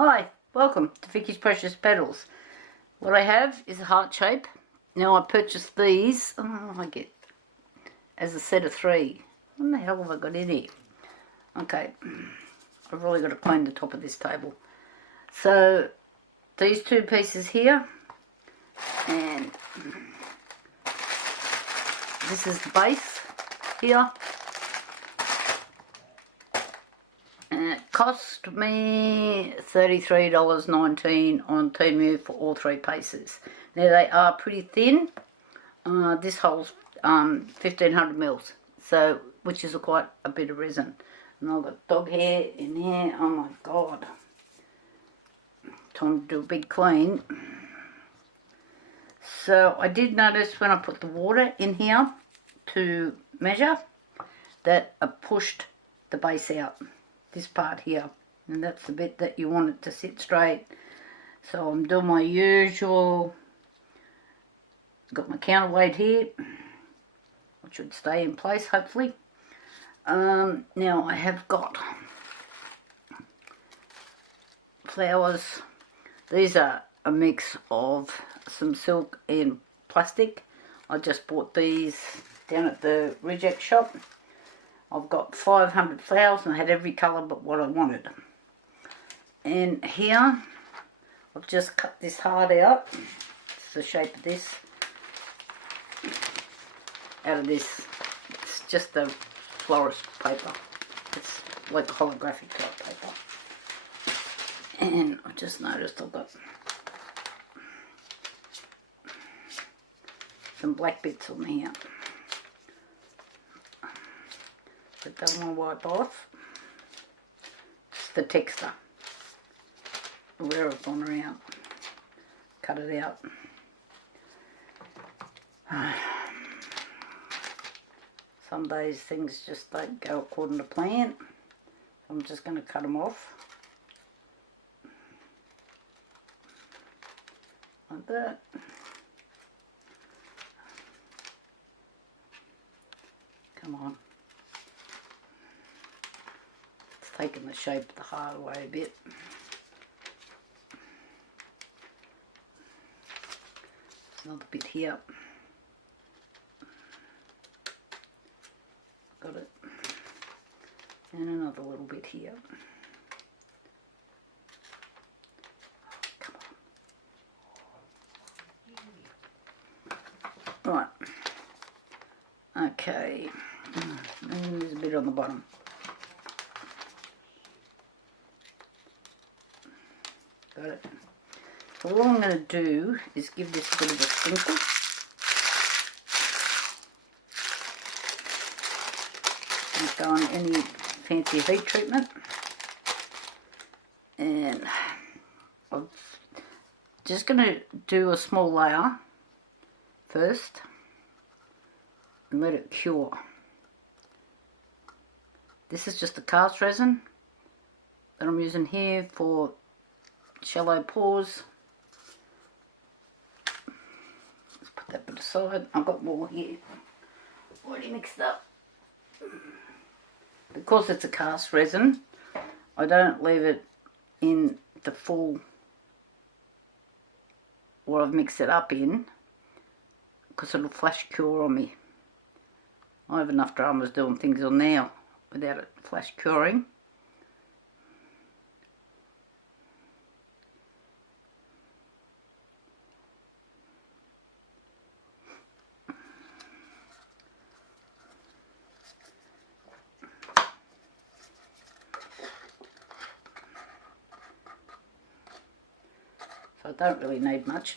Hi, welcome to Vicky's Precious Petals. What I have is a heart shape. Now I purchased these, I get as a set of 3. What the hell have I got in here? Okay, I've really got to clean the top of this table. So these 2 pieces here, and this is the base here. And it cost me $33.19 on Temu for all 3 pieces. Now they are pretty thin. This holds 1500 mils, so which is quite a bit of resin. And I've got dog hair in here. Oh my god! Time to do a big clean. So I did notice when I put the water in here to measure that I pushed the base out. This part here, and that's the bit that you want it to sit straight. So I'm doing my usual, got my counterweight here, which should stay in place hopefully. Now I have got flowers. These are a mix of some silk and plastic. I just bought these down at the reject shop. I've got 500 flowers and I had every colour but what I wanted. And here, I've just cut this heart out. It's the shape of this. Out of this. It's just the florist paper. It's like a holographic type paper. And I've just noticed I've got some black bits on here. But don't want to wipe off. It's the texture. Where it's gone around. Cut it out. Some days things just don't go according to plan. I'm just going to cut them off. Like that. Come on. Taking the shape of the heart away a bit. Another bit here. Got it. And another little bit here. Come on. Right. Okay. And there's a bit on the bottom. Got it. So all I'm going to do is give this a bit of a sprinkle. Don't go on any fancy heat treatment. And I'm just going to do a small layer first and let it cure. This is just the cast resin that I'm using here for shallow pores. Let's put that bit aside. I've got more here already mixed up. Because it's a cast resin, I don't leave it in the full what I've mixed it up in, because it'll flash cure on me. I have enough dramas doing things on now without it flash curing. So I don't really need much.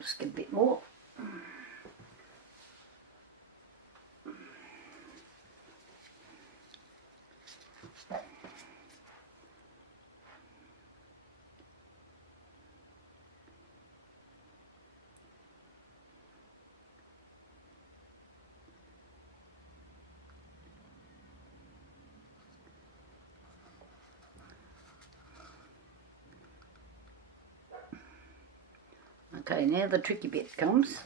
Just get a bit more. Okay, now the tricky bit comes.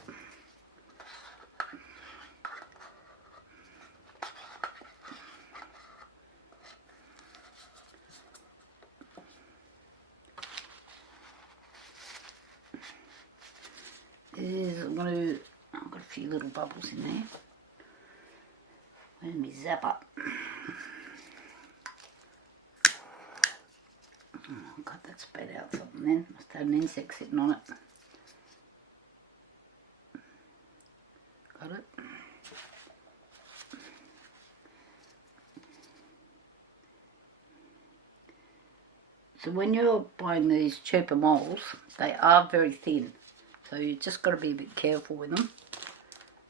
I've got a few little bubbles in there. Where's my zapper? Oh God, that spat out something then. Must have an insect sitting on it. Got it? So when you're buying these cheaper moulds, they are very thin. So you just got to be a bit careful with them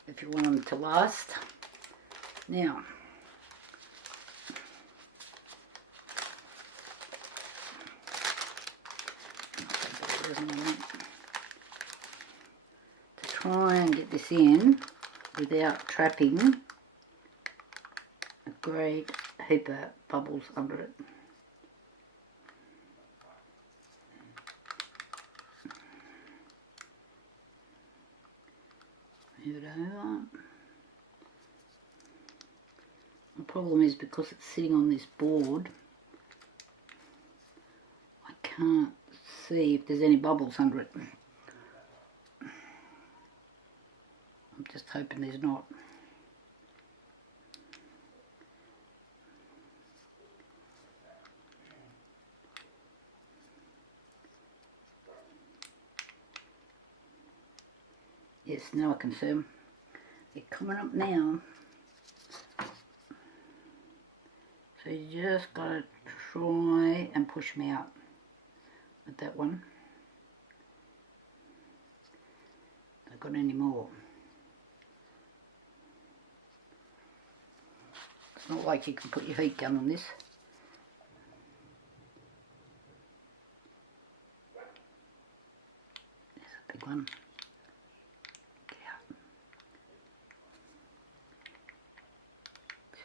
if you want them to last. Now, to try and get this in without trapping a great heap of bubbles under it. Move it over. The problem is because it's sitting on this board, I can't see if there's any bubbles under it. I'm just hoping there's not. Yes, now I can see them. They're coming up now. So you just got to try and push them out with that one. Don't got any more. It's not like you can put your heat gun on this. There's a big one.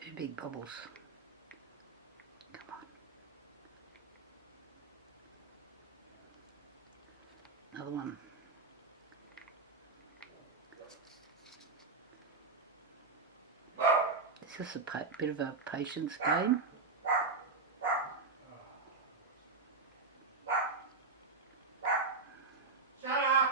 Two big bubbles. Come on. Another one. This is a bit of a patience game. Shut up!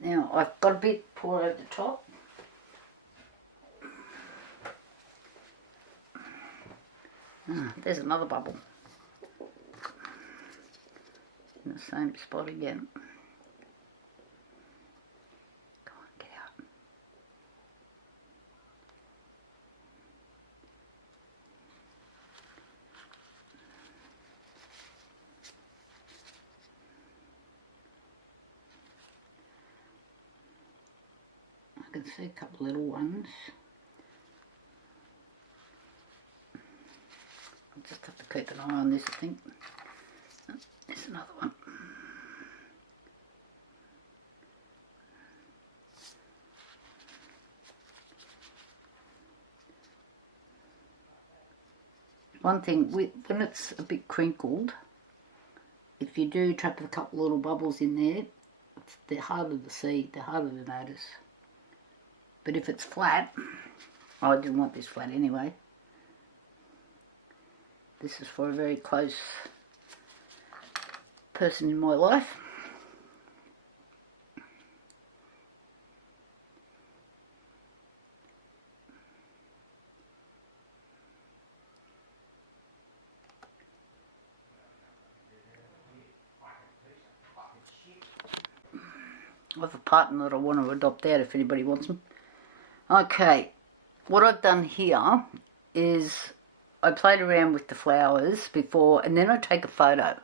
Now I've got a bit poured over the top. There's another bubble. In the same spot again. Come on, get out. I can see a couple little ones. I'll just have to keep an eye on this, I think. Oh, there's another one. One thing, when it's a bit crinkled, if you do trap a couple little bubbles in there, they're harder to see, they're harder to notice. But if it's flat, I didn't want this flat anyway. This is for a very close person in my life. I have a partner that I want to adopt out if anybody wants them. Okay, what I've done here is I played around with the flowers before and then I take a photo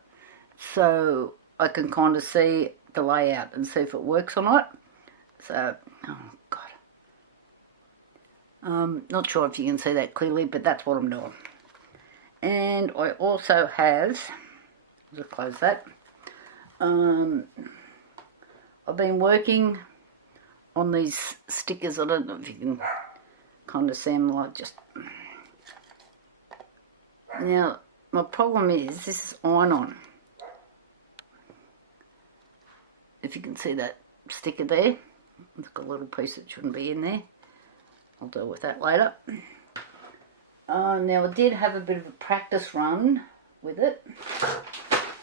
so I can kind of see the layout and see if it works or not. So, oh God. Not sure if you can see that clearly, but that's what I'm doing. And I also have, I'll just close that. I've been working on these stickers. I don't know if you can kind of see them, like just... Now, my problem is, this is iron-on. If you can see that sticker there, it's got a little piece that shouldn't be in there. I'll deal with that later. Now, I did have a bit of a practice run with it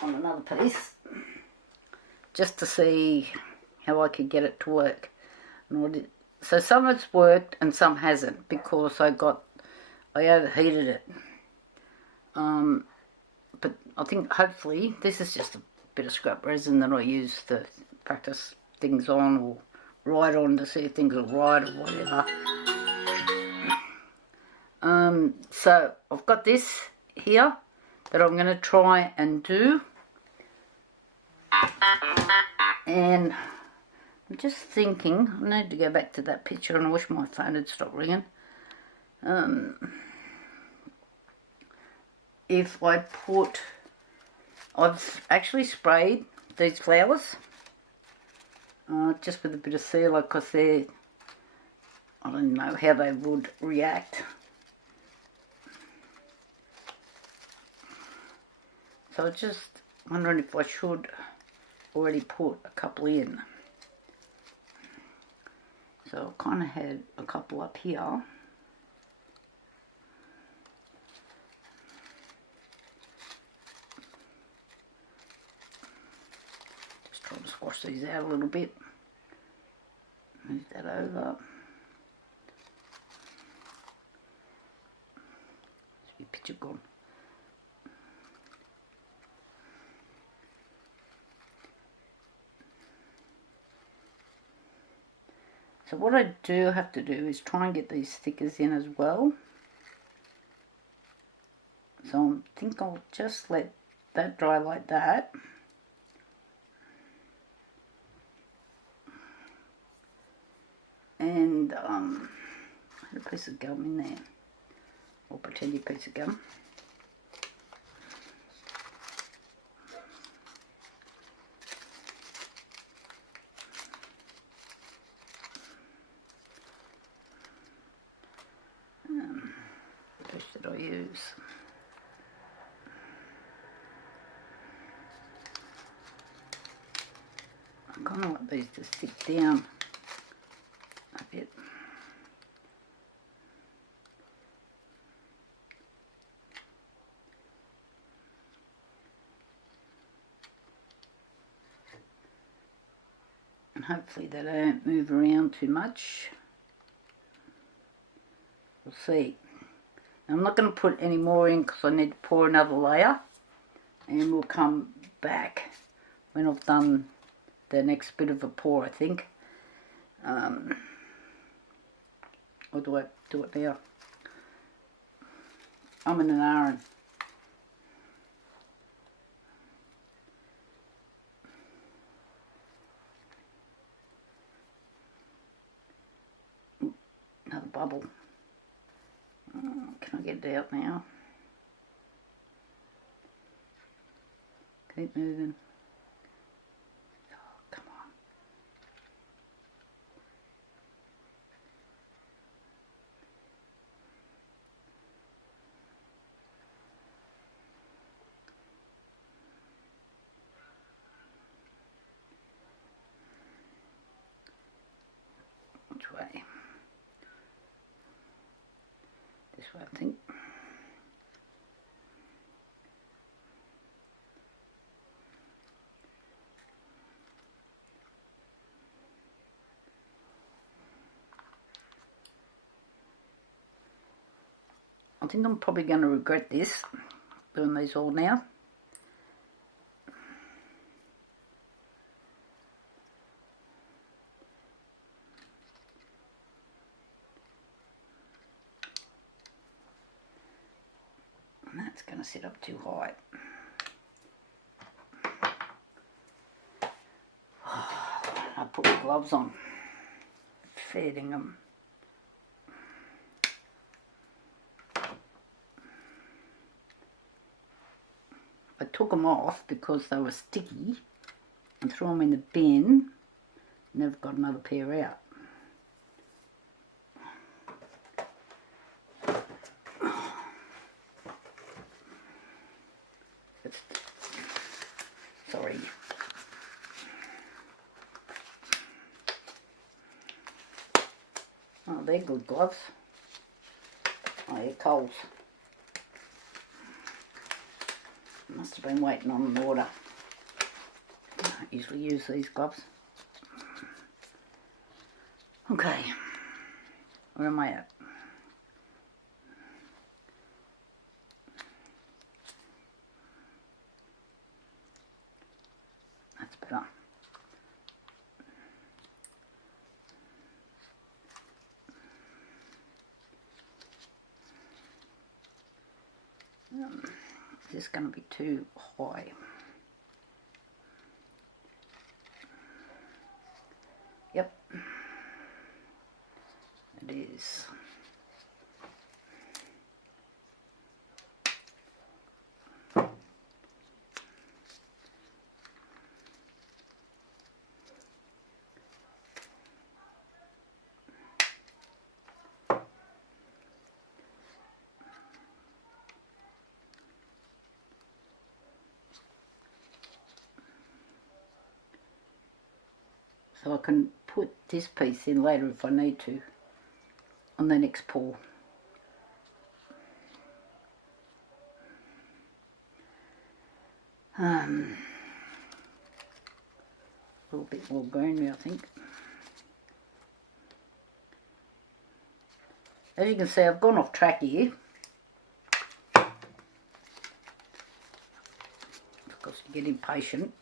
on another piece, just to see how I could get it to work. So some of it's worked and some hasn't, because I overheated it. But I think hopefully this is just a bit of scrap resin that I use to practice things on, or write on to see if things are right or whatever. So I've got this here that I'm going to try and do, and I'm just thinking I need to go back to that picture, and I wish my phone had stopped ringing. If I put, I've actually sprayed these flowers just with a bit of sealer, because I don't know how they would react. So I was just wondering if I should already put a couple in. So I kind of had a couple up here. Just trying to squash these out a little bit. Move that over. There's your picture gone. So what I do have to do is try and get these stickers in as well. So I think I'll just let that dry like that. And I had a piece of gum in there, or pretend piece of gum. Which did I use? I kind of want these to stick down a bit. And hopefully they don't move around too much. We'll see. I'm not going to put any more in because I need to pour another layer, and we'll come back when I've done the next bit of a pour, I think. Or do I do it now? I'm in an iron. Another bubble. Can I get it out now? Keep moving. Oh, come on. Which way? This way, I think. I think I'm probably going to regret this, doing these all now. And that's going to sit up too high. I put my gloves on, feeding them. I took them off because they were sticky and threw them in the bin. Never got another pair out. Oh, they're good gloves. Oh, yeah, Coles. Must have been waiting on an order. I don't usually use these gloves. Okay, where am I at? That's better. Is this going to be too high? Yep, it is. So I can put this piece in later if I need to on the next pour. A little bit more greenery, I think. As you can see, I've gone off track here. Of course, you get impatient.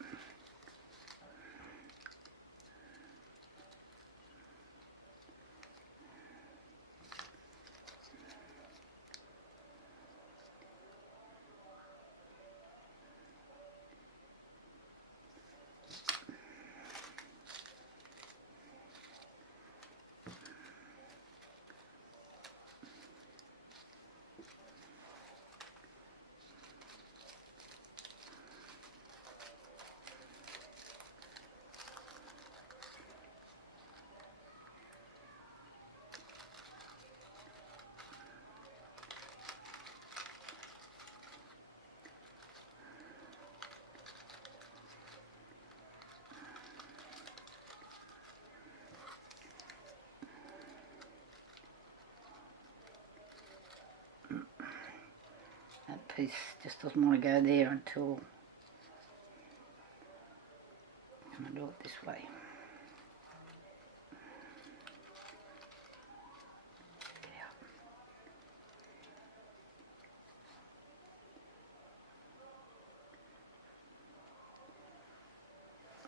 That piece just doesn't want to go there until I'm going to do it this way.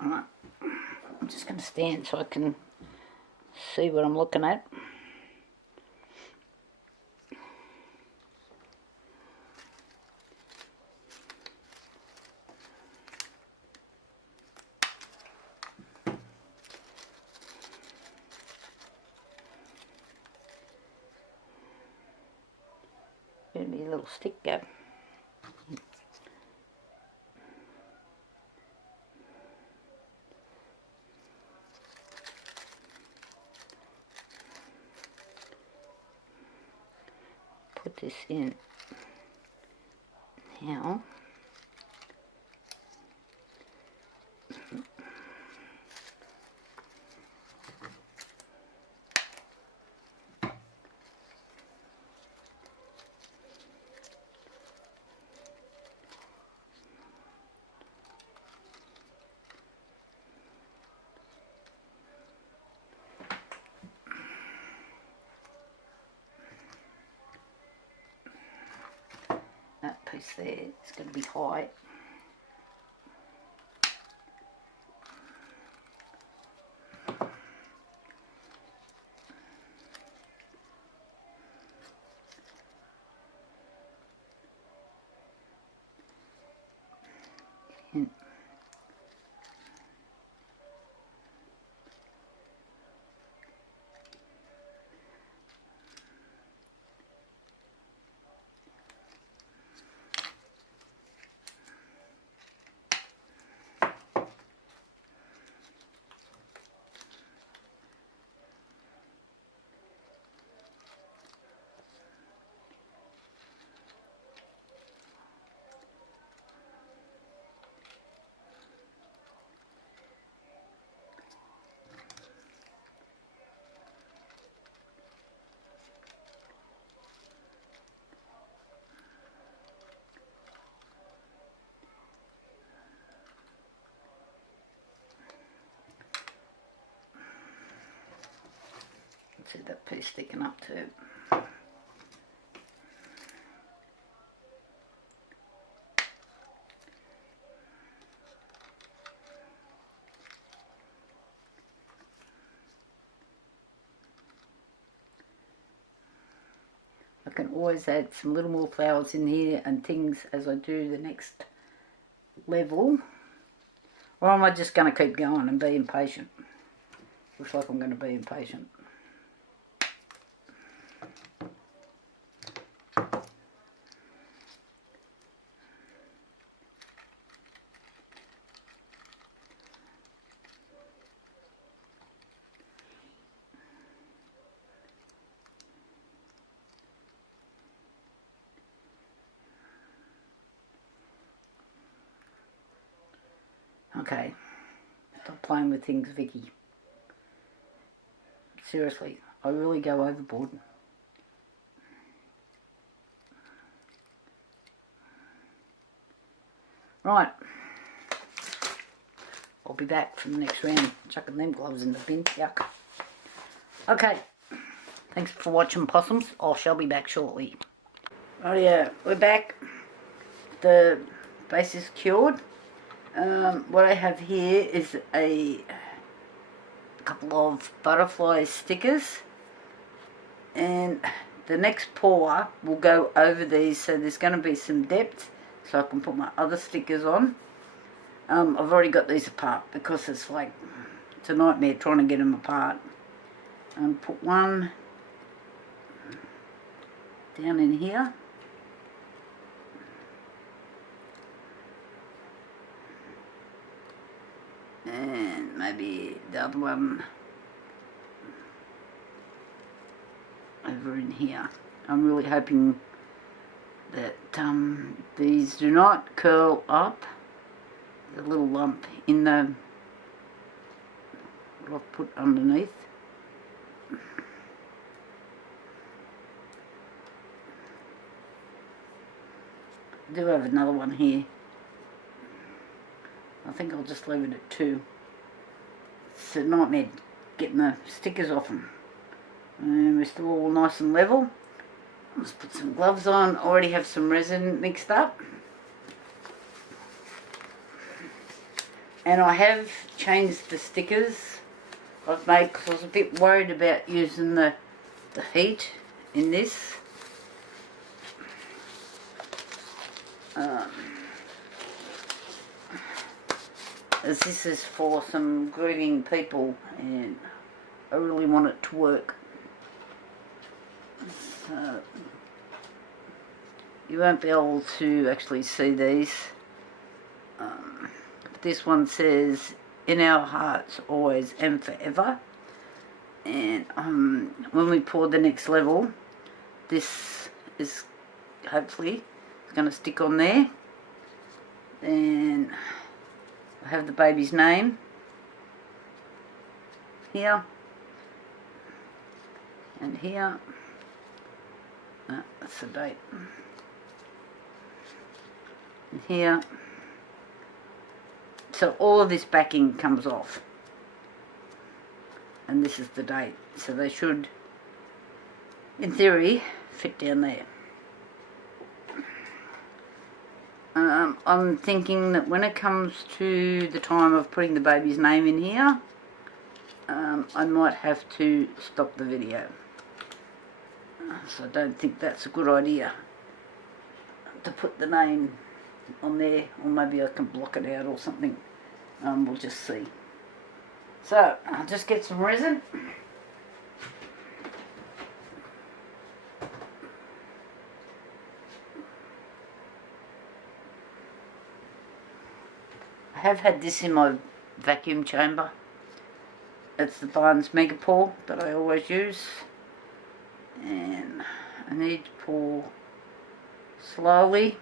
Alright, I'm just going to stand so I can see what I'm looking at. Give me a little stick go. Put this in now. That piece there is going to be high. And See that piece sticking up too. I can always add some little more flowers in here and things as I do the next level. Or am I just going to keep going and be impatient? Looks like I'm going to be impatient. Okay, stop playing with things, Vicky. Seriously, I really go overboard. Right, I'll be back for the next round, chucking them gloves in the bin, yuck. Okay, thanks for watching, possums. I shall be back shortly. Oh yeah, we're back. The base is cured. What I have here is a couple of butterfly stickers, and the next pour will go over these, so there's going to be some depth so I can put my other stickers on. I've already got these apart because it's like, it's a nightmare trying to get them apart. Put one down in here. And maybe the other one over in here. I'm really hoping that these do not curl up. There's a little lump in the what I've put underneath. I do have another one here. I think I'll just leave it at 2. It's a nightmare getting the stickers off them. And we're still all nice and level. Let's put some gloves on. I already have some resin mixed up. And I have changed the stickers I've made because I was a bit worried about using the heat in this. As this is for some grieving people and I really want it to work. So you won't be able to actually see these. But this one says, in our hearts always and forever. And when we pour the next level, this is hopefully going to stick on there. Then I have the baby's name here and here. That's the date. And here. So all of this backing comes off. And this is the date. So they should, in theory, fit down there. I'm thinking that when it comes to the time of putting the baby's name in here, I might have to stop the video. So I don't think that's a good idea to put the name on there, or maybe I can block it out or something. We'll just see. So I'll just get some resin. I have had this in my vacuum chamber. It's the Barnes Mega Pour that I always use. And I need to pour slowly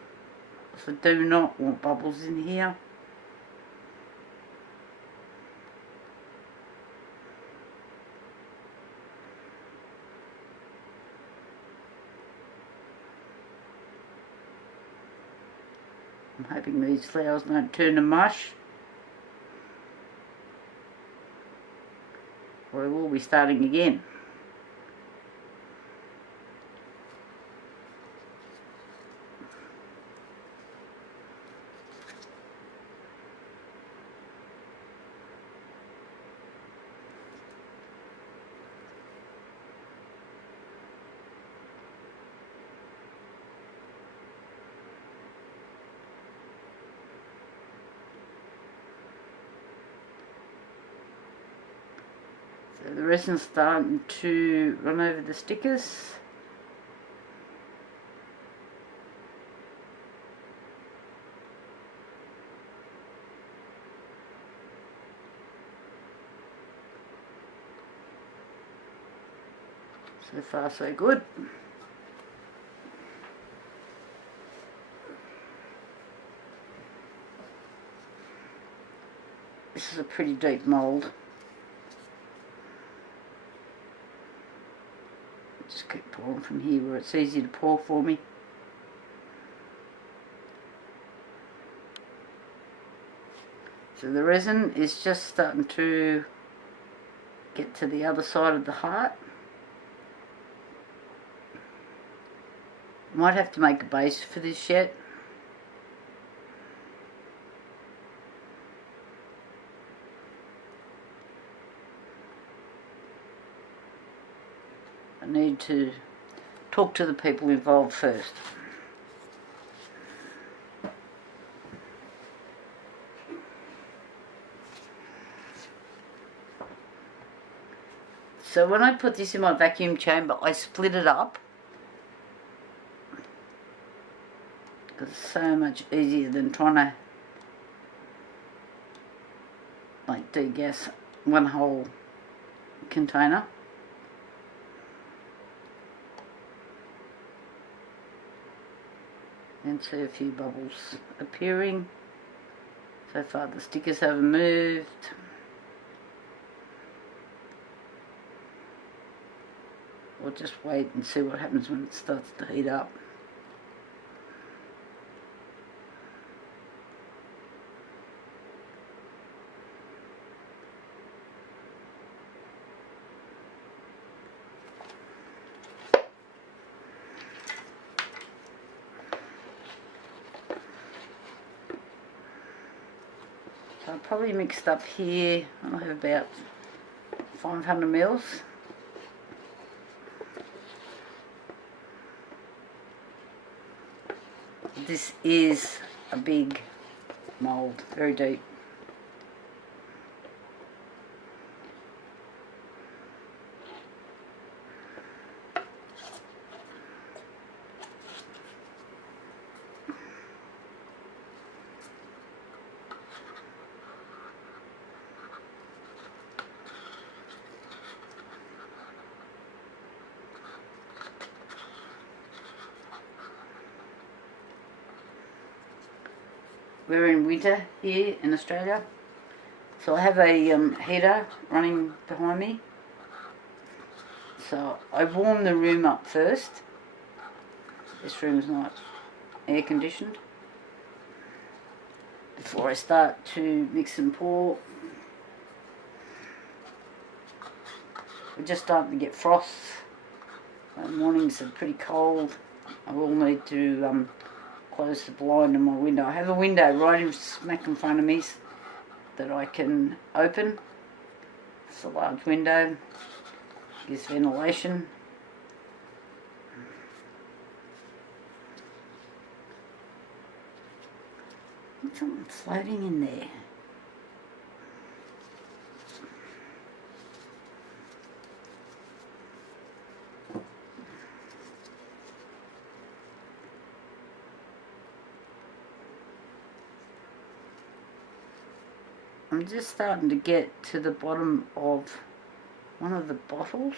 because I do not want bubbles in here. I'm hoping these flowers don't turn to mush, or I will be starting again. So the resin's starting to run over the stickers. So far so good. This is a pretty deep mould. Just keep pouring from here where it's easy to pour for me. So the resin is just starting to get to the other side of the heart. Might have to make a base for this yet. I need to talk to the people involved first. So when I put this in my vacuum chamber, I split it up. Because it's so much easier than trying to like degas one whole container. And see a few bubbles appearing. So far the stickers haven't moved. We'll just wait and see what happens when it starts to heat up. So I'll probably mixed up here, I'll have about 500 mils. This is a big mould, very deep. We're in winter here in Australia, so I have a heater running behind me. So I warm the room up first. This room is not air conditioned. Before I start to mix and pour. We're just starting to get frosts. Mornings are pretty cold. I will need to close the blind in my window. I have a window right in smack in front of me that I can open. It's a large window, gives ventilation. There's something floating in there. I'm just starting to get to the bottom of one of the bottles.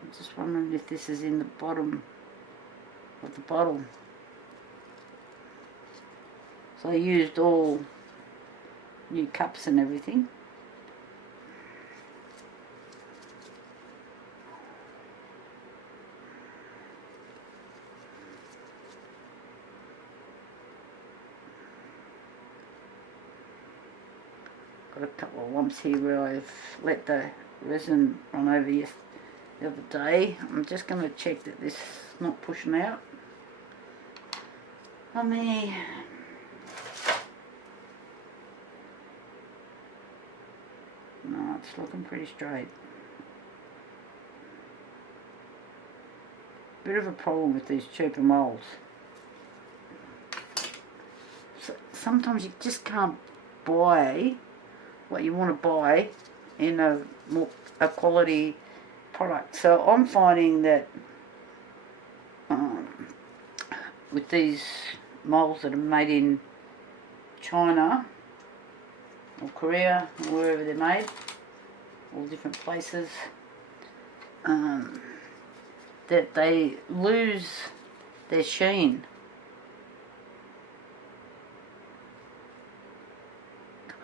I'm just wondering if this is in the bottom of the bottle. So I used all new cups and everything. Got a couple of lumps here where I've let the resin run over the other day. I'm just going to check that this is not pushing out on me. No, it's looking pretty straight. Bit of a problem with these cheaper moulds. So sometimes you just can't buy what you want to buy in a quality product. So I'm finding that with these moulds that are made in China or Korea or wherever they're made, all different places, that they lose their sheen. Come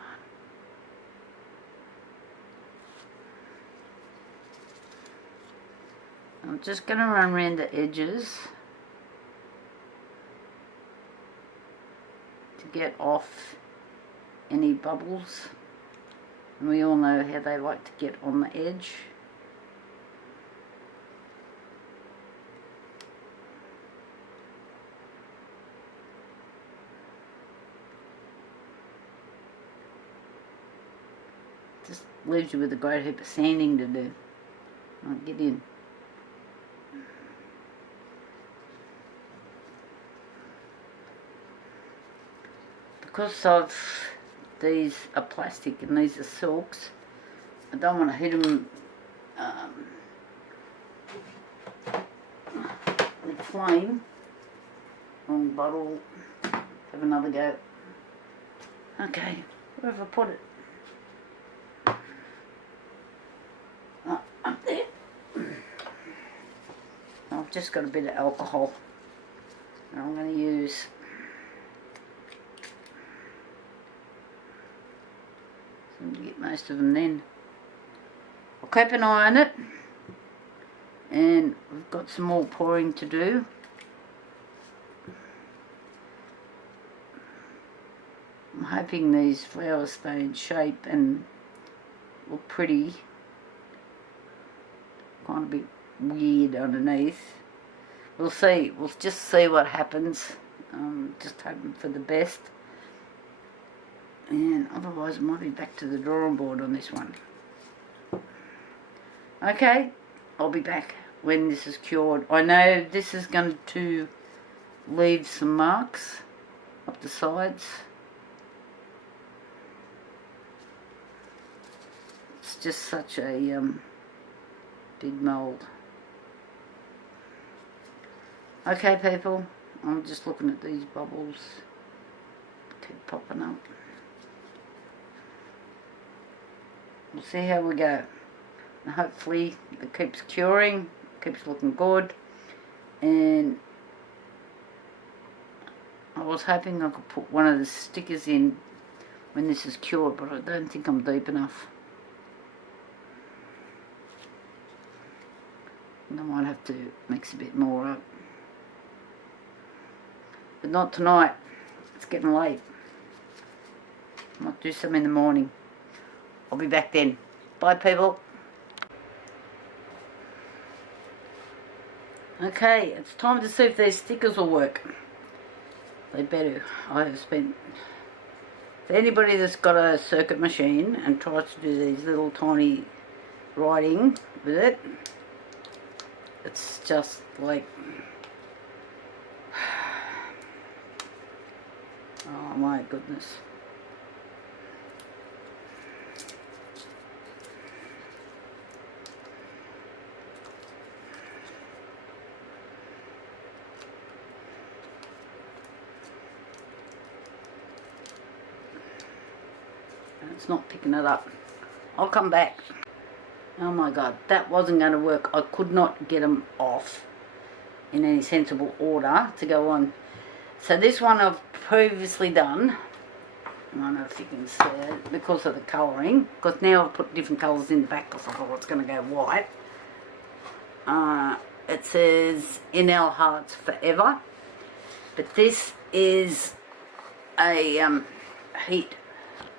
on. I'm just going to run around the edges to get off any bubbles, and we all know how they like to get on the edge. Just leaves you with a great heap of sanding to do. I'll get in. Because these are plastic and these are silks, I don't want to hit them with flame. Wrong bottle. Have another go. Okay, where have I put it? Up there. I've just got a bit of alcohol that I'm going to use. To get most of them then. I'll keep an eye on it, and we've got some more pouring to do. I'm hoping these flowers stay in shape and look pretty. Kind of a bit weird underneath. We'll see. We'll just see what happens. Just hoping for the best. And otherwise I might be back to the drawing board on this one. Okay, I'll be back when this is cured. I know this is going to leave some marks up the sides. It's just such a big mould. Okay people, I'm just looking at these bubbles. Keep popping up. We'll see how we go. And hopefully it keeps curing, keeps looking good. And I was hoping I could put one of the stickers in when this is cured, but I don't think I'm deep enough. I might have to mix a bit more up. But not tonight. It's getting late. I might do some in the morning. I'll be back then. Bye people. Okay, it's time to see if these stickers will work. They better. I have spent... For anybody that's got a circuit machine and tries to do these little tiny writing with it, it's just like... Oh my goodness. It's not picking it up. I'll come back. Oh my god, that wasn't going to work. I could not get them off in any sensible order to go on. So this one I've previously done. I don't know if you can see it because of the colouring. Because now I've put different colours in the back because I thought it's going to go white. It says In Our Hearts Forever. But this is a heat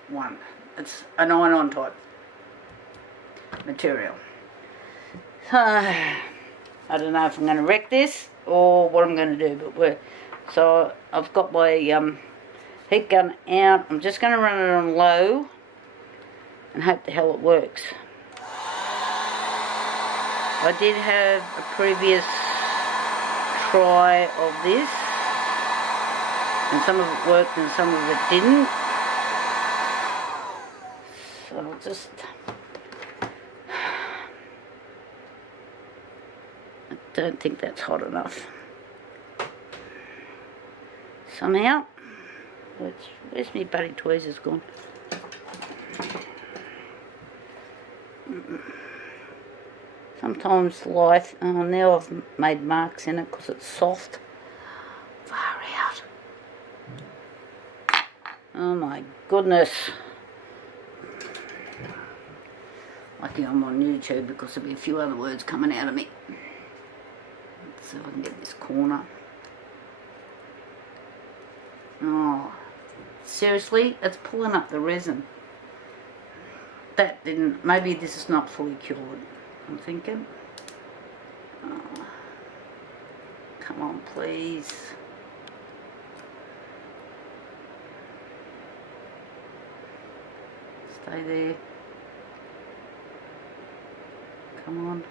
one. It's an iron-on type material. So, I don't know if I'm going to wreck this or what I'm going to do, but so I've got my heat gun out. I'm just going to run it on low and hope the hell it works. I did have a previous try of this, and some of it worked and some of it didn't. just... I don't think that's hot enough. Somehow. Where's my buddy tweezers gone? Sometimes life... Oh, now I've made marks in it because it's soft. Far out. Oh my goodness. Lucky I'm on YouTube because there'll be a few other words coming out of me. Let's see if I can get this corner. Oh, seriously, it's pulling up the resin. That didn't... Maybe this is not fully cured, I'm thinking. Oh, come on, please. Stay there. Come on.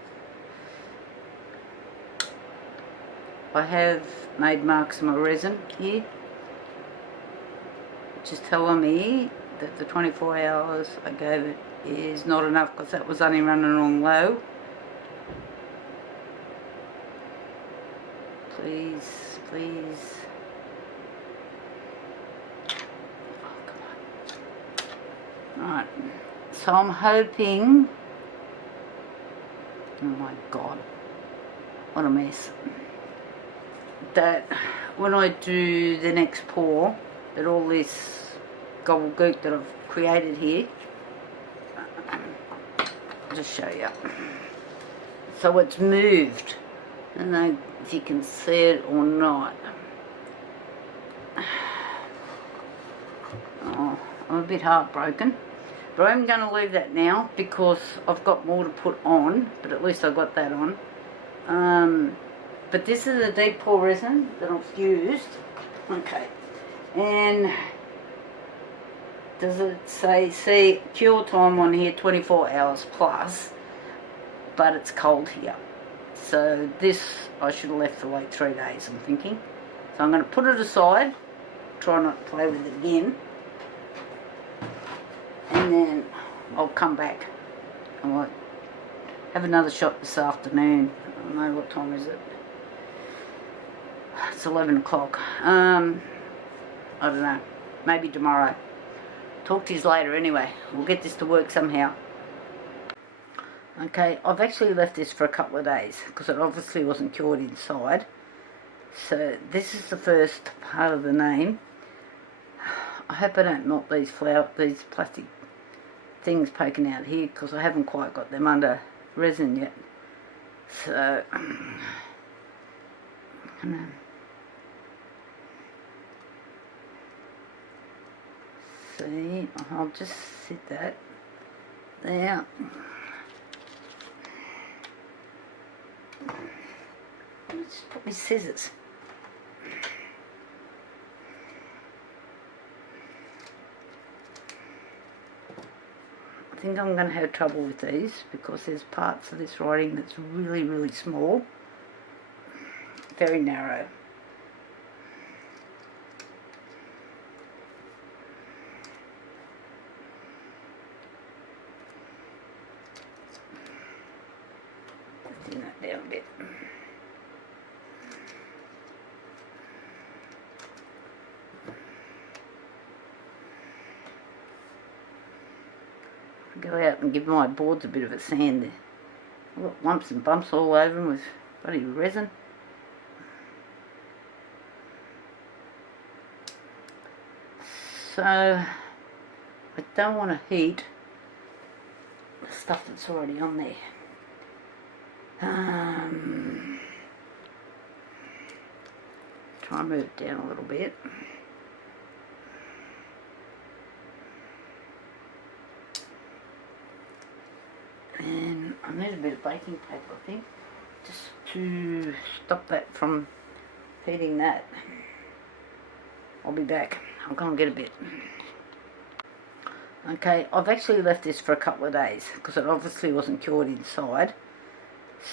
I have made marks in my resin here, which is telling me that the 24 hours I gave it is not enough because that was only running on low. Please, please. Oh, come on. Right, so I'm hoping... Oh my God, what a mess. That when I do the next pour, that all this gobbledygook that I've created here, I'll just show you. So it's moved. I don't know if you can see it or not. Oh, I'm a bit heartbroken. But I'm going to leave that now because I've got more to put on, but at least I got that on. But this is a deep pour resin that I've used. Okay. And does it say, see, cure time on here 24 hours plus, but it's cold here. So this I should have left for like 3 days, I'm thinking. So I'm going to put it aside, try not to play with it again. And then I'll come back. I might have another shot this afternoon. I don't know, what time is it? It's 11 o'clock. I don't know. Maybe tomorrow. Talk to you later anyway. We'll get this to work somehow. Okay, I've actually left this for a couple of days because it obviously wasn't cured inside. So this is the first part of the name. I hope I don't melt these plastic things poking out here because I haven't quite got them under resin yet. So, see, I'll just sit that there. Let's put my scissors. I think I'm going to have trouble with these because there's parts of this writing that's really, really small, very narrow. Thin that down a bit. Go out and give my boards a bit of a sand there. I've got lumps and bumps all over them with bloody resin. So I don't want to heat the stuff that's already on there. Try and move it down a little bit. And I need a bit of baking paper, I think, just to stop that from heating that. I'll be back. I'll go and get a bit. Okay, I've actually left this for a couple of days because it obviously wasn't cured inside.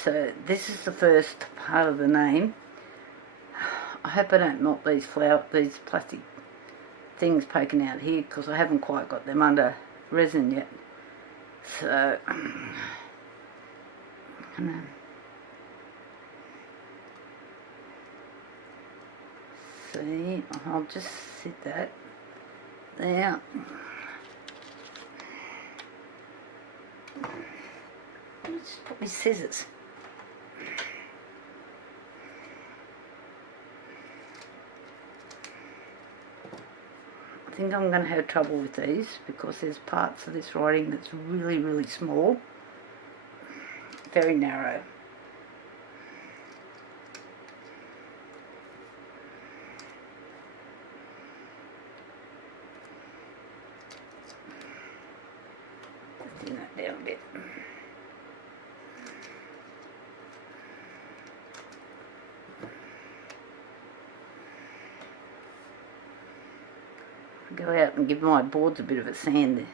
So this is the first part of the name. I hope I don't melt these plastic things poking out here because I haven't quite got them under resin yet. So see, I'll just sit that there. Let's put my scissors. I think I'm going to have trouble with these because there's parts of this writing that's really, really small, very narrow. Thin that down a bit. Go out and give my boards a bit of a sand there.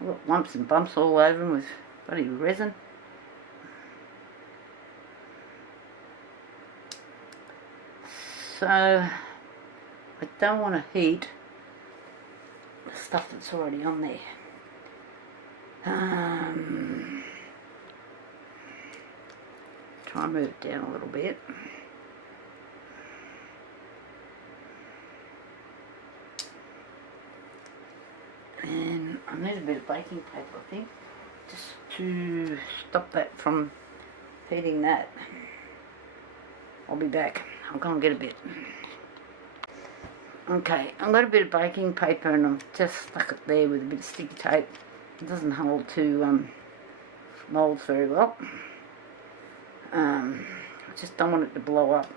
I've got lumps and bumps all over them with bloody resin. So I don't want to heat the stuff that's already on there. Try and move it down a little bit. And I need a bit of baking paper, I think, just to stop that from heating that. I'll be back. I'll go and get a bit. Okay, I've got a bit of baking paper and I've just stuck it there with a bit of sticky tape. It doesn't hold to moulds very well. I just don't want it to blow up.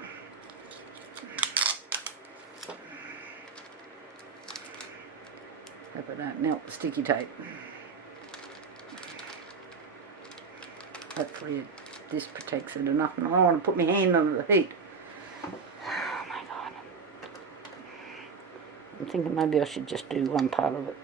Hope I don't melt the sticky tape. Hopefully this protects it enough, and I don't want to put my hand under the heat. Oh my god. I'm thinking maybe I should just do one part of it.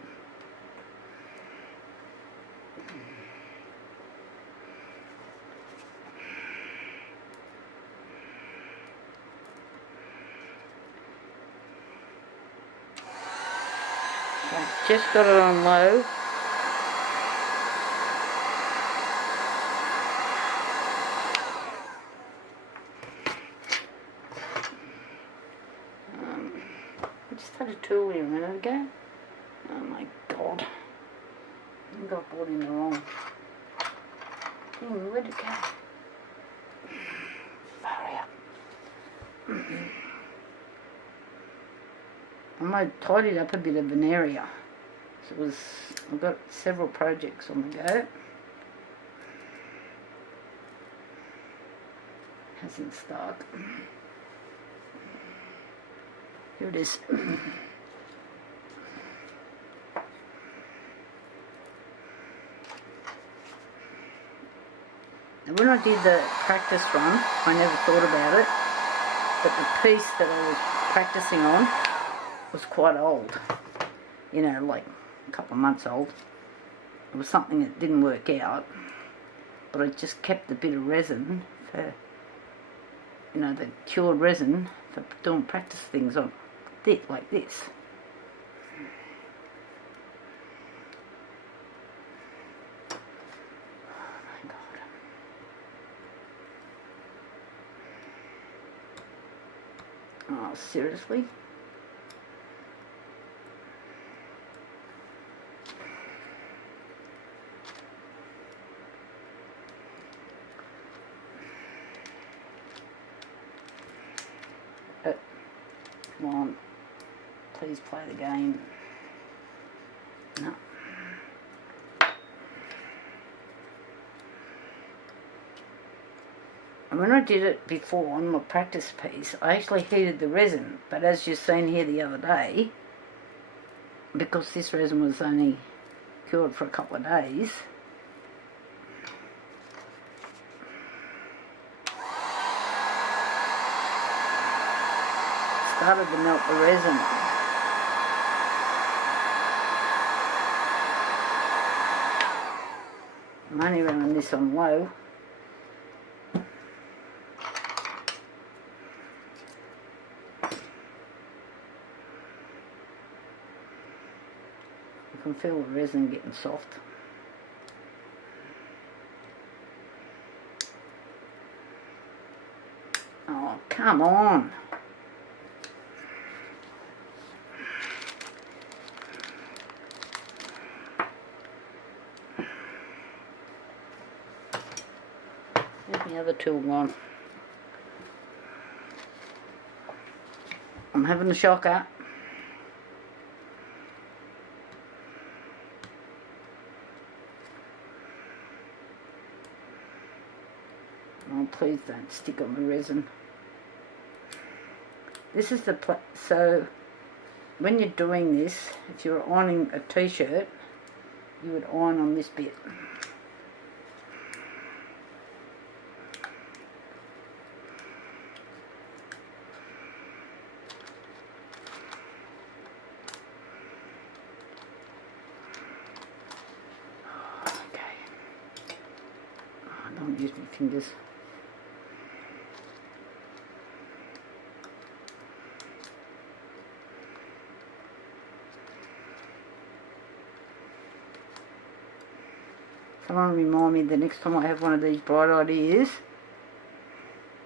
Just got it on low. I just had a tool here a minute ago. Oh my god. I think I brought in the wrong thing. Where'd it go? Hurry up. I might tidied up a bit of an area. So I've got several projects on the go. Hasn't stuck. Here it is. Now when I did the practice run, I never thought about it, but the piece that I was practicing on was quite old. You know, like a couple of months old. It was something that didn't work out, but I just kept a bit of resin for, you know, the cured resin for doing practice things on it like this. Oh my god. Oh, seriously? Come on, please play the game. No. And when I did it before on my practice piece, I actually heated the resin, but as you've seen here the other day, because this resin was only cured for a couple of days, started to melt the resin. I'm only running this on low. You can feel the resin getting soft. Oh, come on. Where's the other tool gone? I'm having a shocker. Oh, please don't stick on the resin. This is the so when you're doing this, if you're ironing a t-shirt, you would iron on this bit. Don't use my fingers. Someone remind me the next time I have one of these bright ideas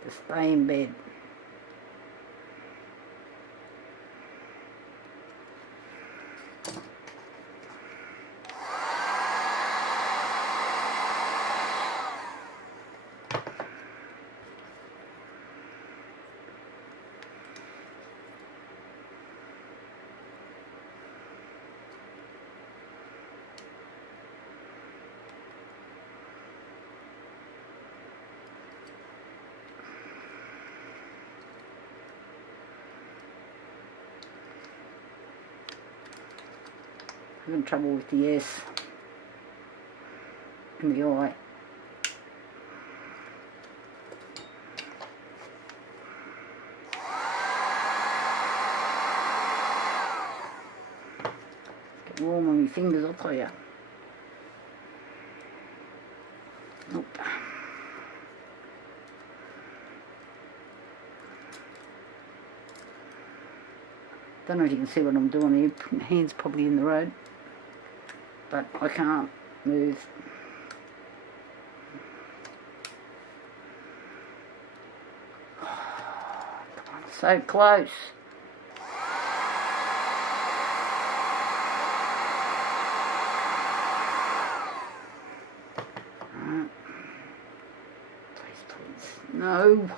to stay in bed. Having trouble with the S and the I. Get warm on my fingers, I'll tell you. Nope. Don't know if you can see what I'm doing here. My hand's probably in the road, but I can't move. So close. Please, please. No.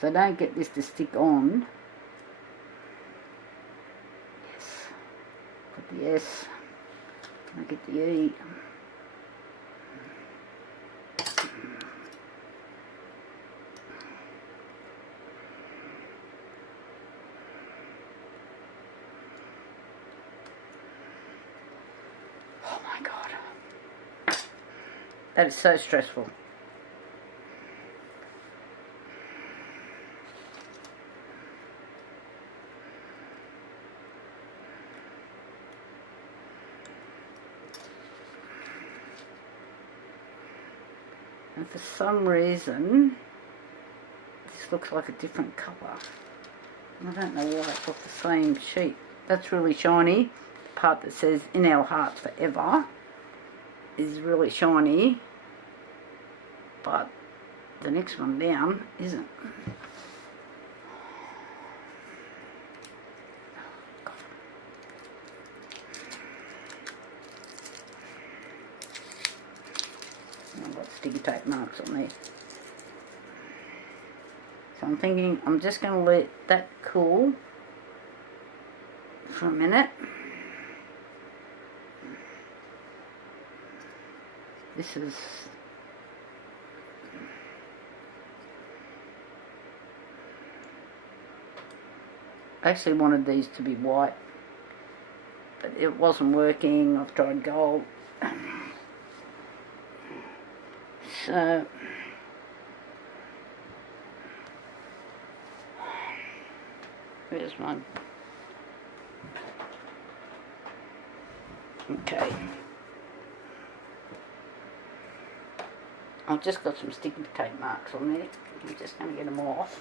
So don't get this to stick on. Yes. Got the S. I get the E. Oh my God. That is so stressful. And for some reason, this looks like a different colour. I don't know why it's off the same sheet. That's really shiny. The part that says "In Our Hearts Forever" is really shiny, but the next one down isn't. I've got sticky tape marks on there. So I'm thinking I'm just going to let that cool for a minute. This is I actually wanted these to be white, but it wasn't working. I've tried gold. So where's mine? Okay. I've just got some sticky tape marks on there. I'm just going to get them off.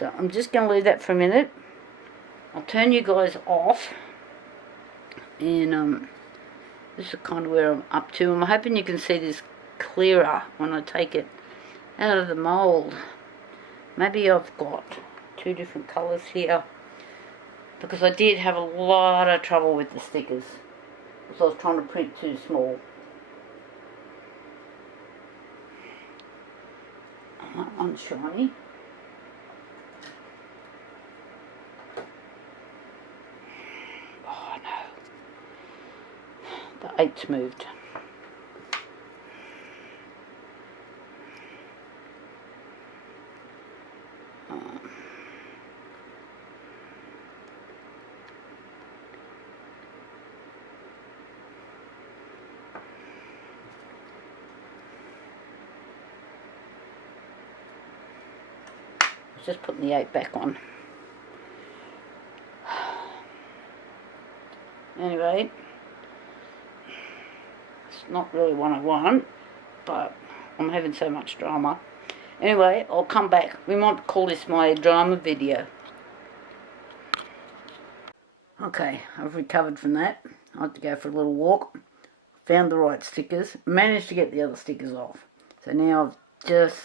So I'm just going to leave that for a minute. I'll turn you guys off, and this is kind of where I'm up to. I'm hoping you can see this clearer when I take it out of the mould. Maybe I've got two different colours here, because I did have a lot of trouble with the stickers because I was trying to print too small. That one's shiny. Oh no, the 8's moved. Just putting the 8 back on. Anyway, it's not really what I want, but I'm having so much drama. Anyway, I'll come back. We might call this my drama video. Okay, I've recovered from that. I had to go for a little walk. Found the right stickers. Managed to get the other stickers off. So now I've just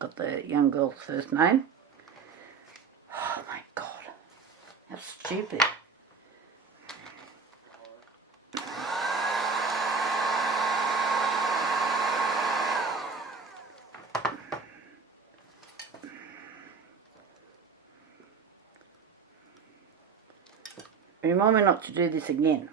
got the young girl's first name. Oh my god, how stupid. Remind me not to do this again.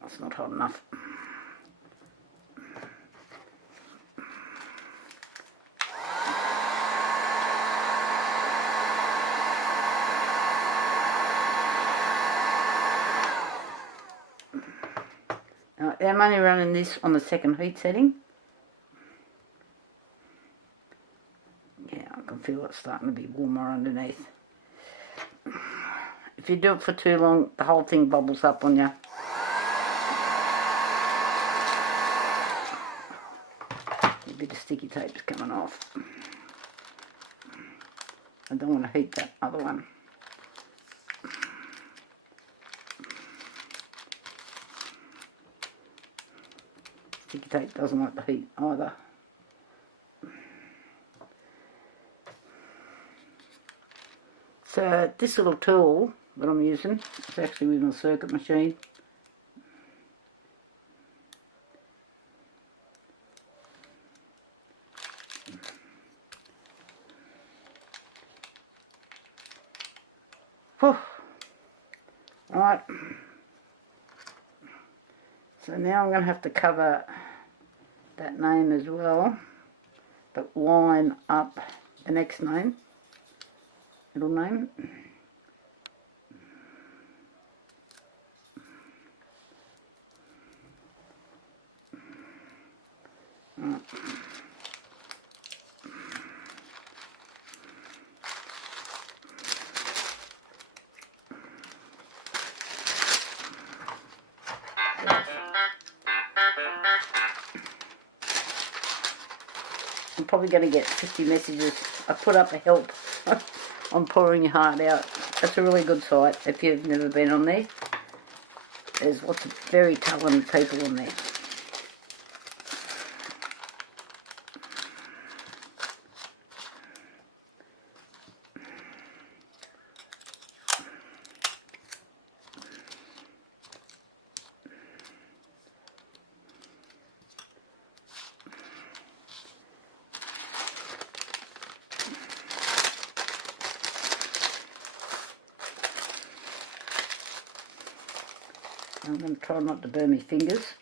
That's not hot enough. Now, I'm only running this on the second heat setting. Yeah, I can feel it starting to be warmer underneath. If you do it for too long, the whole thing bubbles up on you. A bit of sticky tape is coming off. I don't want to heat that other one. Sticky tape doesn't like the heat either. So this little tool that I'm using is actually with my circuit machine. Alright, so now I'm going to have to cover that name as well, but line up the next name, middle name. I'm probably going to get 50 messages. I put up a help on pouring your heart out. That's a really good site if you've never been on there. There's lots of very talented people on there. I'm going to try not to burn my fingers.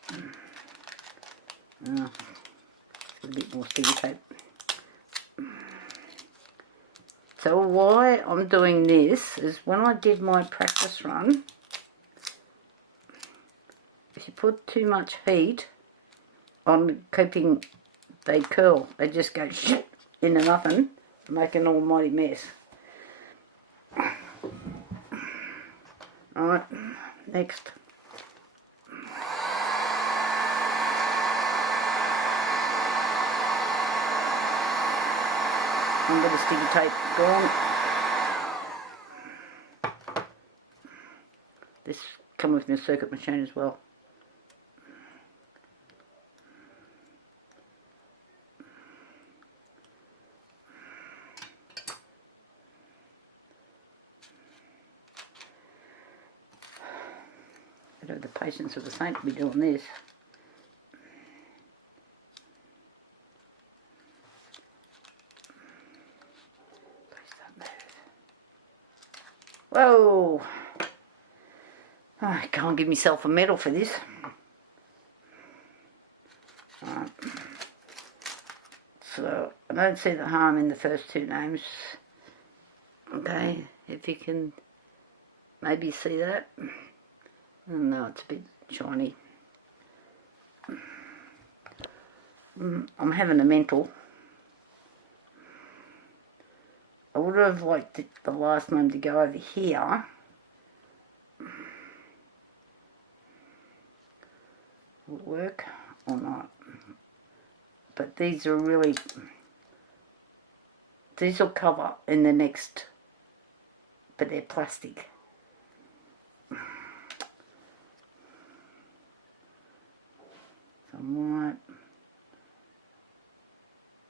A bit more sticky tape. So why I'm doing this is when I did my practice run, if you put too much heat on keeping, they curl. They just go in the oven and make an almighty mess. Alright, next. A bit of sticky tape gone. This come with my circuit machine as well. I don't have the patience of the saint to be doing this. Whoa! I can't give myself a medal for this. Right. So, I don't see the harm in the first two names. Okay, if you can maybe see that. No, it's a bit shiny. I'm having a mental. I would have liked the last name to go over here. Will it work or not? But these are really... These will cover in the next... But they're plastic. So I might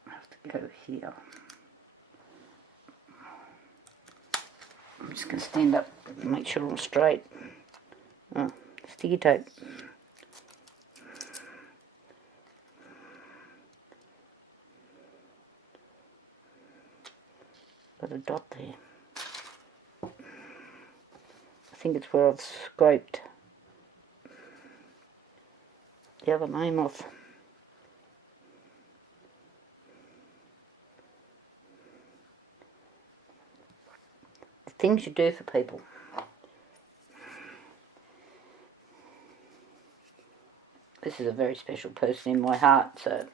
have to go here. I'm just going to stand up and make sure I'm straight. Oh, sticky tape. Got a dot there. I think it's where I've scraped the other name off. Things you do for people. This is a very special person in my heart, so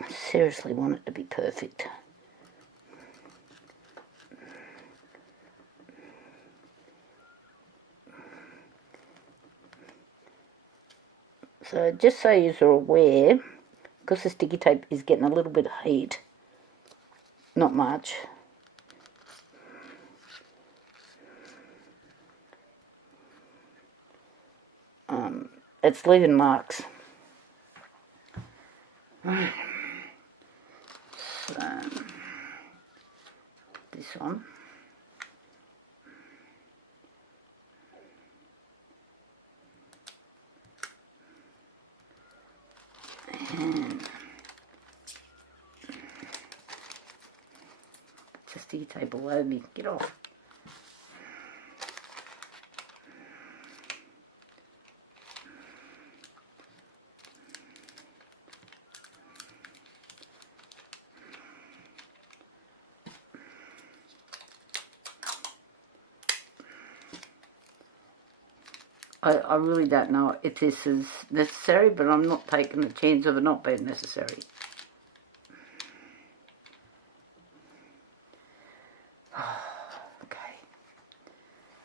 I seriously want it to be perfect. So just so you're aware, because the sticky tape is getting a little bit of heat, not much. It's leaving marks. So, this one. And just sticky tape all over me. Get off. I really don't know if this is necessary, but I'm not taking the chance of it not being necessary. Okay.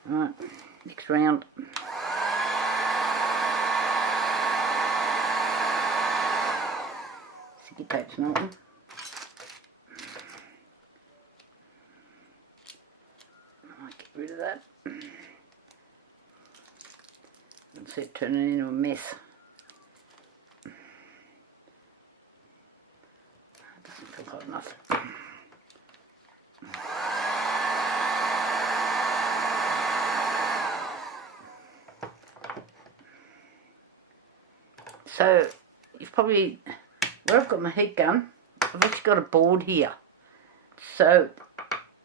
Alright, next round. Sticky tape's melting. I might get rid of that. See it turning into a mess. Doesn't feel hot enough. So you've probably, where I've got my heat gun, I've actually got a board here. So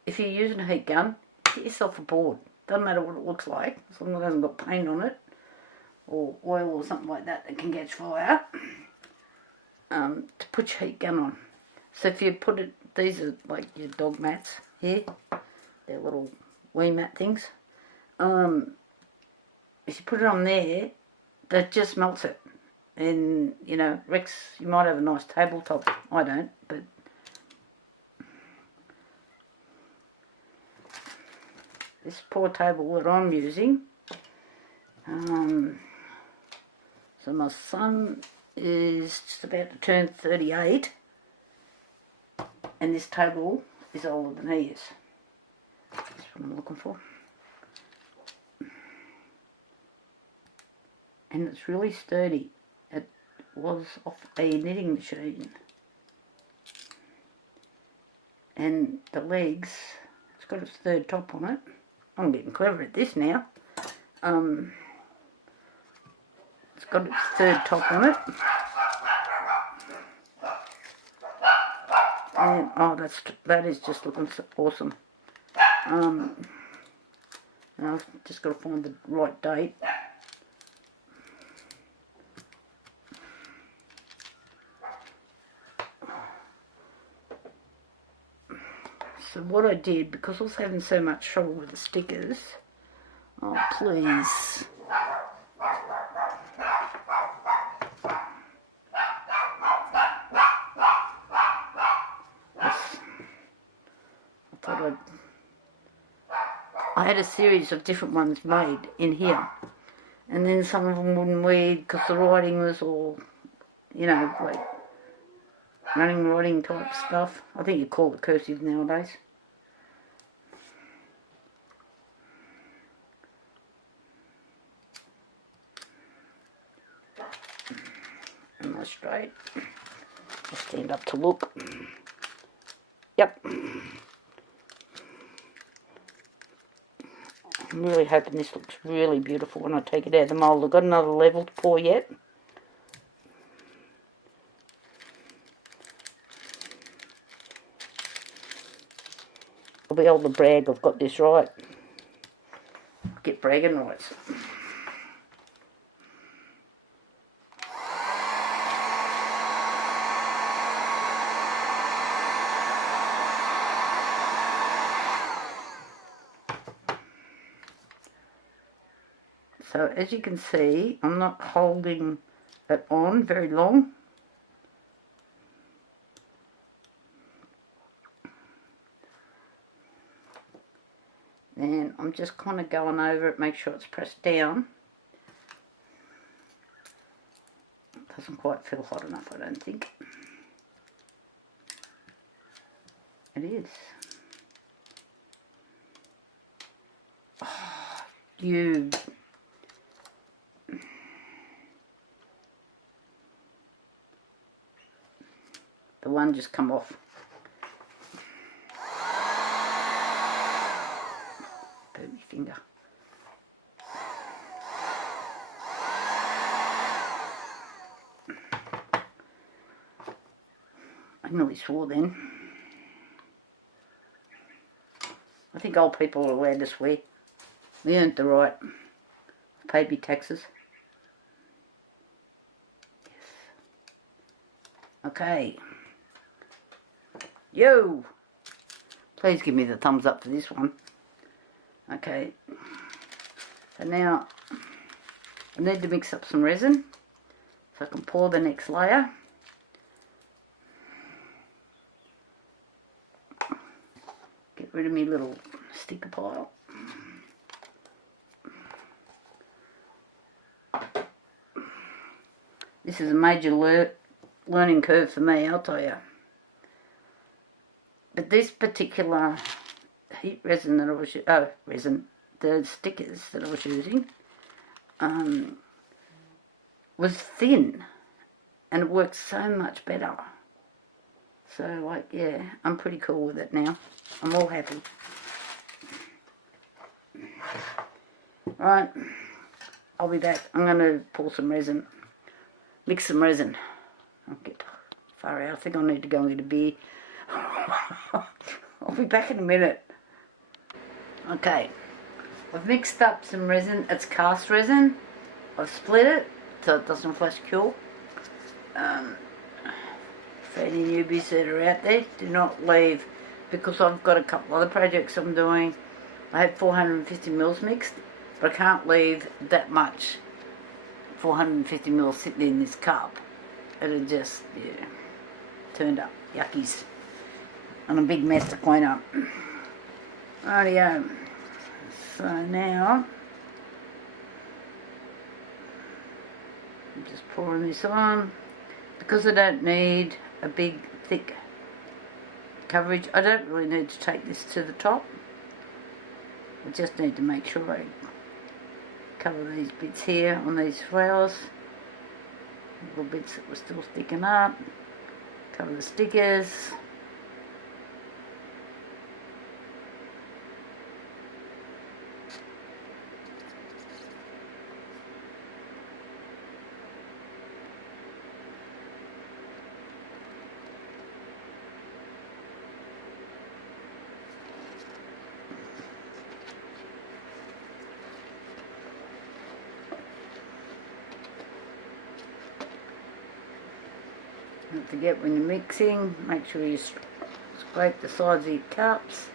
if you're using a heat gun, get yourself a board. Doesn't matter what it looks like, as long as it hasn't got paint on it, or oil or something like that that can catch fire, to put your heat gun on. So if you put it, these are like your dog mats here, they're little wee mat things. If you put it on there, that just melts it. And, you know, Rex, you might have a nice tabletop. I don't, but this poor table that I'm using. So my son is just about to turn 38, and this table is older than he is. That's what I'm looking for. And it's really sturdy. It was off a knitting machine. And the legs, it's got its third top on it. I'm getting clever at this now. It's got its third top on it. And, oh, that is just looking so awesome. And I've just got to find the right date. So what I did, because I was having so much trouble with the stickers, oh please. I had a series of different ones made in here, and then some of them wouldn't read because the writing was all, you know, like running writing type stuff. I think you call it cursive nowadays. Am I straight? I'll stand up to look. Yep. I'm really hoping this looks really beautiful when I take it out of the mould. I've got another level to pour yet. I'll be able to brag I've got this right. Get bragging rights. So as you can see, I'm not holding it on very long. And I'm just kind of going over it, make sure it's pressed down. It doesn't quite feel hot enough, I don't think. It is. Oh, you... The one just come off. Burn my finger. I nearly swore then. I think old people are allowed to swear. We earned the right. I've paid me taxes. Yes. Okay. Yo! Please give me the thumbs up for this one. Okay. So now I need to mix up some resin so I can pour the next layer. Get rid of my little sticker pile. This is a major learning curve for me, I'll tell you. But this particular heat resin that I was the stickers that I was using was thin, and it works so much better. So like, yeah, I'm pretty cool with it now. I'm all happy. Right, I'll be back. I'm going to pour some resin, mix some resin. I'll get far out. I think I need to go and get a beer. I'll be back in a minute. Okay, I've mixed up some resin. It's cast resin. I've split it so it doesn't flash cure. For any newbies that are out there, do not leave, because I've got a couple other projects I'm doing. I had 450 mils mixed, but I can't leave that much 450 mils sitting in this cup. It'll just, yeah, turned up yuckies and a big mess to clean up. Rightio. So now I'm just pouring this on because I don't need a big thick coverage. I don't really need to take this to the top. I just need to make sure I cover these bits here on these flowers, little bits that were still sticking up, cover the stickers. Don't forget when you're mixing, make sure you scrape the sides of your cups.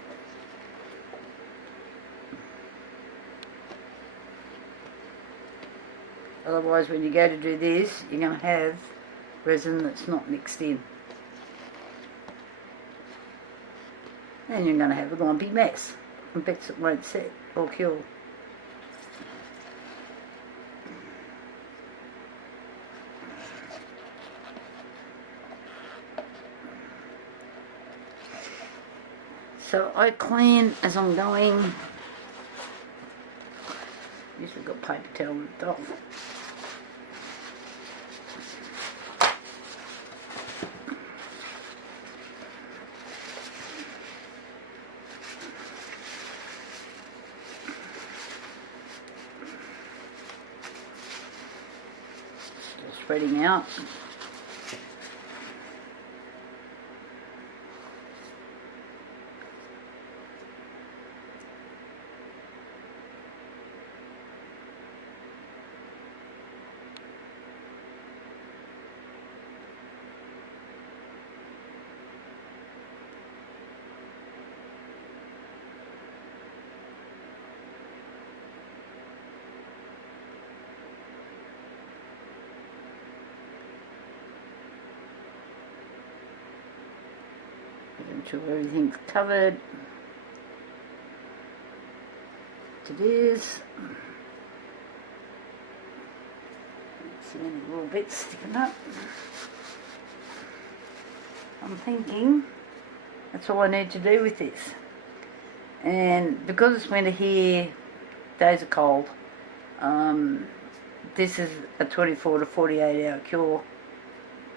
Otherwise when you go to do this, you're going to have resin that's not mixed in. And you're going to have a lumpy mess and bits that won't set or cure. So I clean as I'm going. Usually got paper towel on the top. Still spreading out. Making sure everything's covered. It is. See any little bits sticking up. I'm thinking that's all I need to do with this. And because it's winter here, days are cold. This is a 24 to 48 hour cure.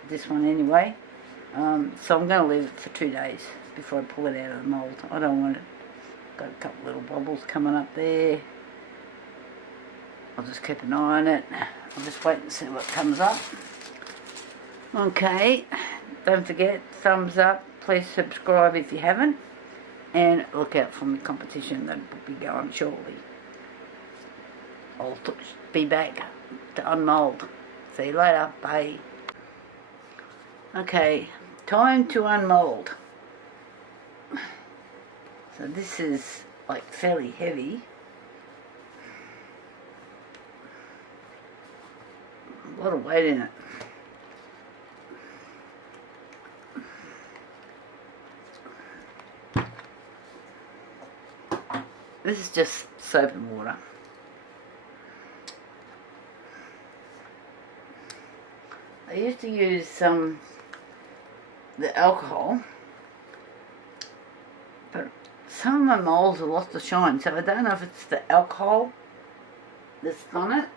This one anyway. So I'm going to leave it for 2 days before I pull it out of the mould. I don't want it. Got a couple little bubbles coming up there. I'll just keep an eye on it. I'll just wait and see what comes up. Okay, don't forget, thumbs up. Please subscribe if you haven't. And look out for my competition that will be going shortly. I'll be back to unmould. See you later. Bye. Okay, time to unmould. So this is like fairly heavy. A lot of weight in it. This is just soap and water. I used to use the alcohol, but some of my moulds have lost the shine, so I don't know if it's the alcohol that's on it.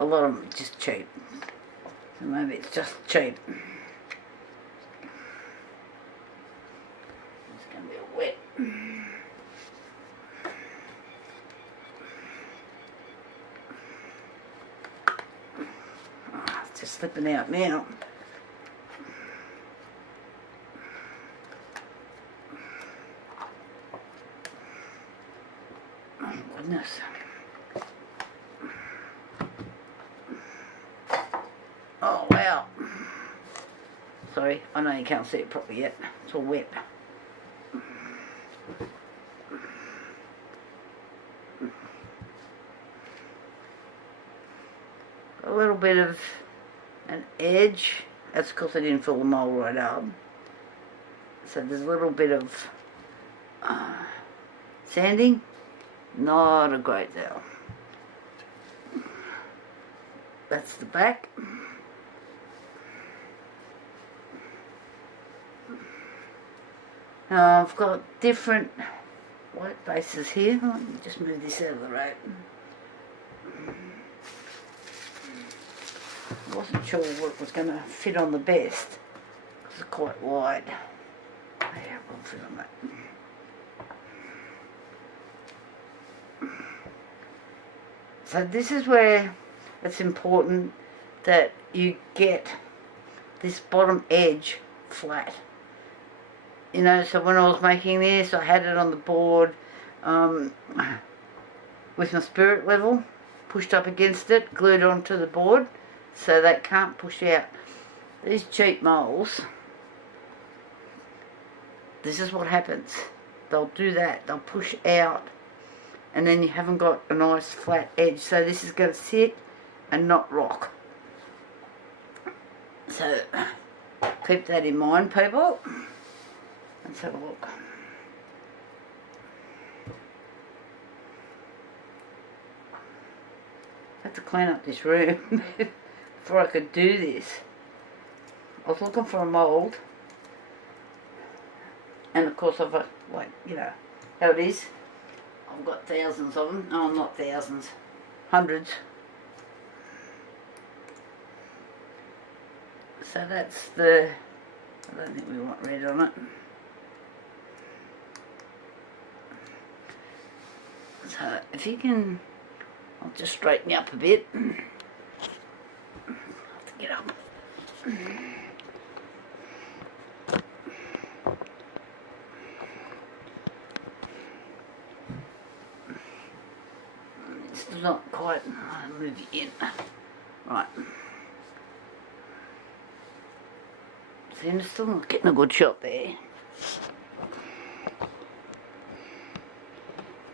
A lot of them are just cheap, so maybe it's just cheap. It's going to be a wet. Oh, it's just slipping out now. Oh goodness. Oh wow. Sorry, I know you can't see it properly yet. It's all wet. A little bit of an edge. That's because I didn't fill the mould right up. So there's a little bit of Sanding, not a great deal. That's the back. Now I've got different white bases here. Let me just move this out of the road. I wasn't sure what was going to fit on the best because it's quite wide. Yeah, we'll fit on that. So this is where it's important that you get this bottom edge flat. You know, so when I was making this, I had it on the board with my spirit level pushed up against it, glued onto the board, so that can't push out. These cheap molds, this is what happens. They'll do that, they'll push out, and then you haven't got a nice flat edge. So this is going to sit and not rock. So keep that in mind, people. Let's have a look. I had to clean up this room before I could do this. I was looking for a mould, and of course I've got, like, you know how it is. I've got thousands of them. No, not thousands, hundreds. So that's the, I don't think we want red on it. So if you can, I'll just straighten you up a bit. I have to get up. It's not quite, I'll move you in. Right. See, I'm still not getting a good shot there.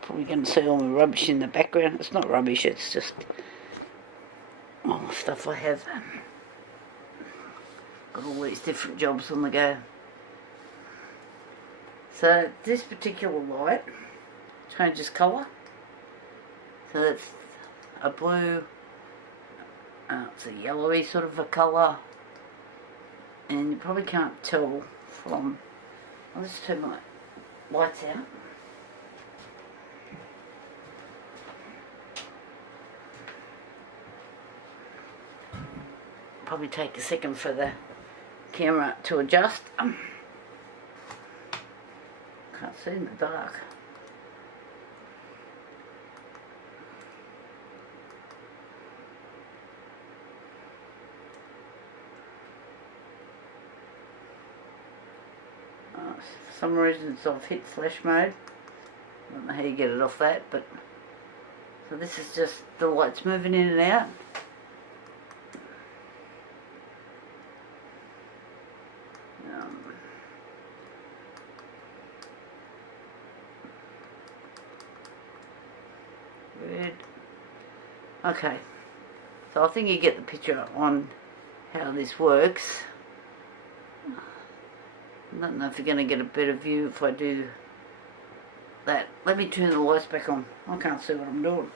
Probably going to see all my rubbish in the background. It's not rubbish, it's just all the stuff I have. Got all these different jobs on the go. So this particular light changes colour. So it's a blue, it's a yellowy sort of a colour, and you probably can't tell from, I'll just turn my lights out. Probably take a second for the camera to adjust. Can't see in the dark. For some reasons I've hit flash mode. I don't know how you get it off that, but so this is just the lights moving in and out. Good. Okay, so I think you get the picture on how this works. I don't know if you're going to get a better view if I do that. Let me turn the lights back on. I can't see what I'm doing.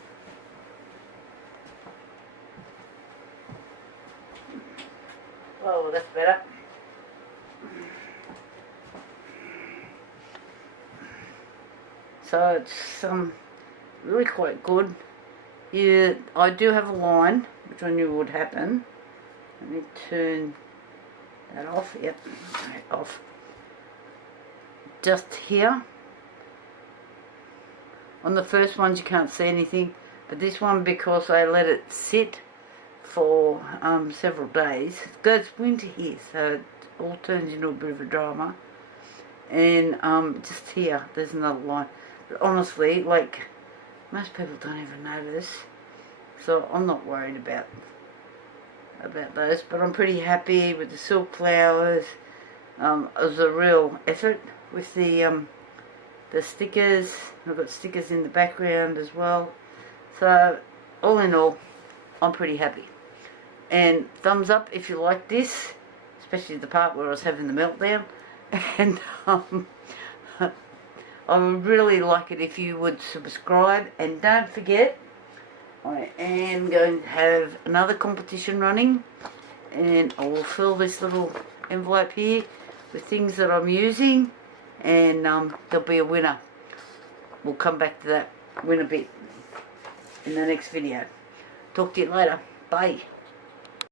Oh, that's better. So it's really quite good. Yeah, I do have a line, which I knew would happen. Let me turn that off. Yep, off. Just here. On the first ones you can't see anything, but this one, because I let it sit for several days, it's winter here, so it all turns into a bit of a drama. And just here, there's another line. But honestly, like, most people don't even notice, so I'm not worried about those. But I'm pretty happy with the silk flowers. It was a real effort with the stickers. I've got stickers in the background as well. So all in all, I'm pretty happy. And thumbs up if you like this, especially the part where I was having the meltdown. And I would really like it if you would subscribe, and don't forget, I am going to have another competition running, and I will fill this little envelope here with things that I'm using, and there'll be a winner. We'll come back to that winner bit in the next video. Talk to you later. Bye.